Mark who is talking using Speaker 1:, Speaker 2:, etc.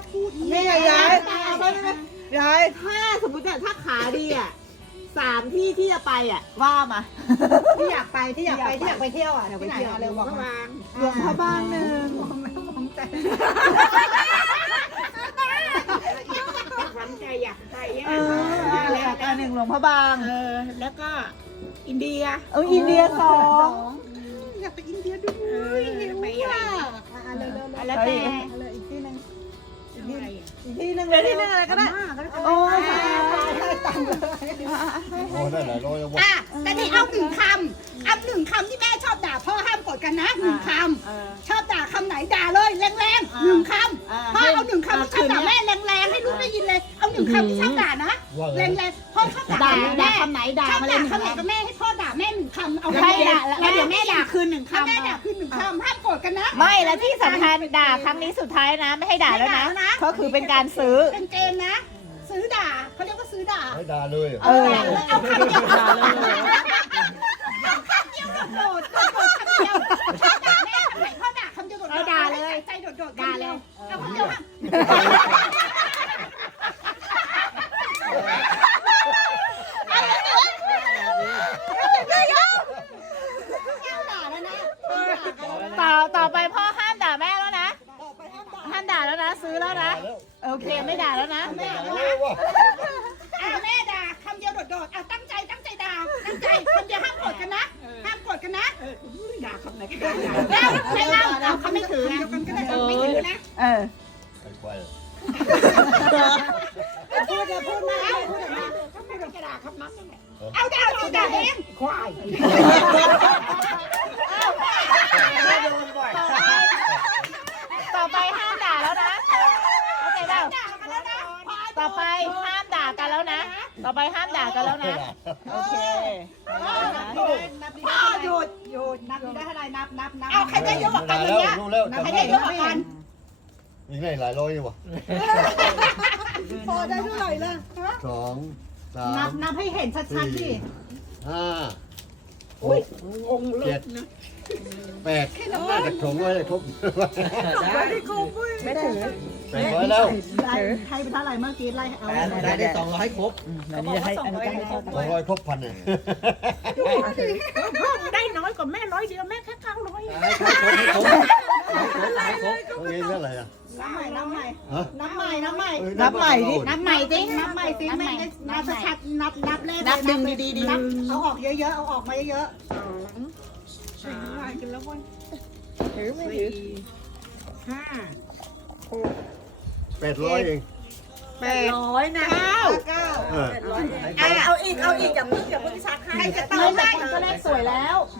Speaker 1: พูด
Speaker 2: นี่ยายยาย
Speaker 1: ถ้าสมมติเนี่ยถ้าขาดีอ่ะ3 ที่ที่จะไปอ่ะ
Speaker 2: ว่ามา
Speaker 3: ที่อยากไปที่อยากไปเที่ยวอ่ะที่ไหนเร็วบอกมา
Speaker 2: หลวงพระบางหนึ่ง
Speaker 3: มองแล้วมองใจ
Speaker 1: ฝันใจอยากไป
Speaker 2: แล้วหนึ่งหลวงพระบาง
Speaker 1: แล้วก็อินเดีย
Speaker 2: อินเดียสอง
Speaker 3: อยากไปอินเดียด้วยไปอะไรเร็ว
Speaker 1: แล้วแต่
Speaker 3: อีกที่นึง
Speaker 2: อีกที่หนึ่งเลยที่หนึ่งอะไรก็ได้โอ้ย
Speaker 3: ตังค์เลย
Speaker 4: โอ้ได้หลายร้อยแล้ววะ
Speaker 3: แต่นี่เอา1 คำเอา1 คำที่แม่ชอบด่าพ่อห้ามกดกันนะ1 คำชอบด่าคำไหนด่าเลยแรงๆ1 คำพ่อเอา1 คำที่ชอบด่าแม่แรงๆให้ลูกได้ยินเลยเอา1 คำที่ชอบด่านะ
Speaker 4: ว่าไง
Speaker 3: แรงๆพ่อชอบด่าแม่
Speaker 1: คำไหนด่า
Speaker 3: ชอบ
Speaker 1: มาเล
Speaker 3: ด่าย คำไหนกับแม่ให้พ่อด่าแม่1 คำเอา
Speaker 1: ให้ด่าแล้วเดี๋ยวแม่ด่าคืน1
Speaker 3: ถ้า
Speaker 1: คำ
Speaker 3: แม่ด่าคือ1 คำห้ามโกรธกันนะ
Speaker 2: ไม่แล้วที่สำคัญด่าครั้งนี้สุดท้ายนะ ไม่ให้ด่าแล้วนะก็คือเป็นการซื้อ
Speaker 3: เป็นเกมนะ ซื้อด่าเขาเรียกว่าซื้อด่า
Speaker 4: ให้ด่าเลย
Speaker 3: เอาคำเดียวเอาคำเดียวโดดคำเดียวด่าแม่ไหนพ่อด่าคำเดียวโดดด่าเลยใจโดดด่าเลยเอาคำเดียวด่าแล้วนะ
Speaker 2: ต่อไปพ่อห้ามด่าแม่แล้วนะห้ามด่าแล้วนะ ซื้อแล้วนะโอเคไม่ด่าแล้วนะ
Speaker 3: แม่แล้ว
Speaker 4: โอ้
Speaker 3: นะ
Speaker 4: วะ
Speaker 3: แม่ด่าคำเดียวโดดตั้งใจด่าตั้งใจคำเดียวห้ามโกรธกันนะห้ามโกรธกันนะ
Speaker 1: ด่าคำไหนก็ได้
Speaker 3: ไม่เอาเขาไม่ถือนะกันก็ได้ไม่ถือนะ
Speaker 4: ไอ้ควาย
Speaker 3: พูดมาเอา
Speaker 1: ไม่ต้องจะด่าคำนั้นนั่นแหละ
Speaker 3: เอาด่าเอง
Speaker 1: ควาย
Speaker 2: ต่อไปห้ามด่าแล้วนะเข้าใจเปล่า
Speaker 3: ด่ากันแล้วนะ
Speaker 2: ต่อไปห้ามด่ากันแล้วนะ ต่อไปห้ามด่ากันแล้วนะ โอเค
Speaker 3: พ่อหยุดนับได้เท่าไรนับเอาใครได้เยอะกว่ากัน
Speaker 4: ด่า
Speaker 3: เลย
Speaker 4: แล้ว
Speaker 3: เนี่ย
Speaker 4: รู้แล้ว
Speaker 3: ใครได้เยอะกว่ากัน
Speaker 4: อีกได้หลายร้อยอยู่วะ
Speaker 3: พอได้เท่าไหร่ล่ะ
Speaker 4: 2 3
Speaker 3: นับให้เห็นชัดๆดิ
Speaker 4: 5 6 7 8น่าจะถงไว้เลยครบ
Speaker 2: ไม่ถือ
Speaker 4: 800แล้ว
Speaker 3: ให้ไปเท่าไหร่เมื่อกี้ไล่เอา
Speaker 5: ได้200ครบ
Speaker 2: อันนี้ให้อันนี้ก็ให้พ่อ
Speaker 4: 200ครบพันเนี่ย
Speaker 1: ได้น้อยกว่าแม่100 เดียวแม่แค่900
Speaker 5: ให้ครบให้ครบให้ครบ
Speaker 4: ตรงนี้เท่าไหร่อ่ะ
Speaker 3: นับใหม่
Speaker 4: ฮะ
Speaker 3: นับใหม่นับใหม่
Speaker 2: นับใหม่ดิ
Speaker 3: นับใหม่สินับใหม่สิแม่นับชัดๆนับเลข
Speaker 2: นับดึงดีๆ
Speaker 3: นับเอาออกเยอะๆเอาออกมาเยอะ
Speaker 1: กันแล้วเว้ย
Speaker 2: ถือไม่ถือ
Speaker 4: 800เอง
Speaker 1: 800นะ
Speaker 4: เออ
Speaker 1: เอาอีกอย่าเพิ่งซักให้
Speaker 3: ๆใครจะเติ
Speaker 2: ไม่
Speaker 3: ม
Speaker 2: ได้
Speaker 3: ได้
Speaker 2: ก็เลขสวยแล้ว